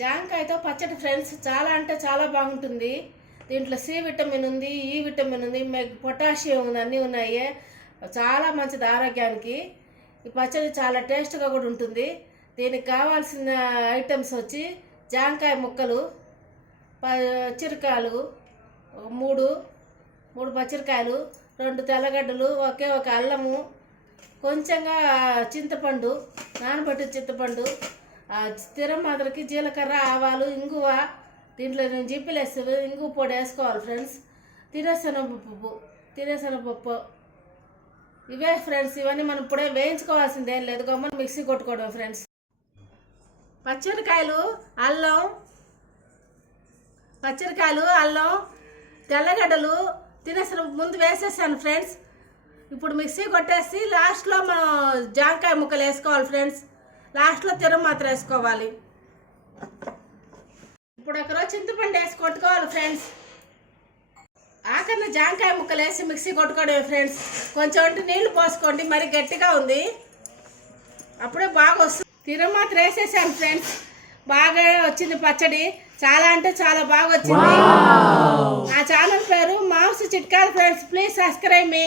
జాంకాయతో పచ్చడి ఫ్రెండ్స్ చాలా అంటే చాలా బాగుంటుంది. దీంట్లో సి విటమిన్ ఉంది, ఈ విటమిన్ ఉంది, పొటాషియం ఉంది, అన్నీ ఉన్నాయి. చాలా మంచిది ఆరోగ్యానికి. ఈ పచ్చడి చాలా టేస్ట్గా కూడా ఉంటుంది. దీనికి కావాల్సిన ఐటమ్స్ వచ్చి జాంకాయ ముక్కలు, పచ్చిరకాయలు మూడు పచ్చిరకాయలు, 2 తెల్లగడ్డలు, ఒక అల్లము, కొంచెంగా చింతపండు, నానబెట్టిన చింతపండు, స్థిరం మాదిరికి జీలకర్ర, ఆవాలు, ఇంగువ. దీంట్లో నేను జిప్పిలేస్తాను, ఇంగువ పొడి వేసుకోవాలి ఫ్రెండ్స్. తినేసనపప్పు ఇవే ఫ్రెండ్స్. ఇవన్నీ మనం ఇప్పుడే వేయించుకోవాల్సిందేం లేదు, గమ్మని మిక్సీ కొట్టుకోవడం ఫ్రెండ్స్. పచ్చిమిరకాయలు, అల్లం, తెల్లగడ్డలు తినేసిన ముందు వేసేసాను ఫ్రెండ్స్. ఇప్పుడు మిక్సీ కొట్టేసి లాస్ట్లో మనం జాంకాయ ముక్కలు వేసుకోవాలి ఫ్రెండ్స్. లాస్ట్లో మాత్రం వేసుకోవాలి. ఇప్పుడు ఒకరోజు చింతపండు వేసి కొట్టుకోవాలి ఫ్రెండ్స్. ఆఖరిన జాంకాయ ముక్కలు వేసి మిక్సీ కొట్టుకోవడమే ఫ్రెండ్స్. కొంచెం నీళ్లు పోసుకోండి, మరి గట్టిగా ఉంది, అప్పుడే బాగా వస్తుంది. మాత్రం వేసేసాను ఫ్రెండ్స్. బాగా వచ్చింది పచ్చడి, చాలా అంటే చాలా బాగా వచ్చింది. నా ఛానల్ పేరు మాంస చిట్కాలు ఫ్రెండ్స్. Please subscribe me.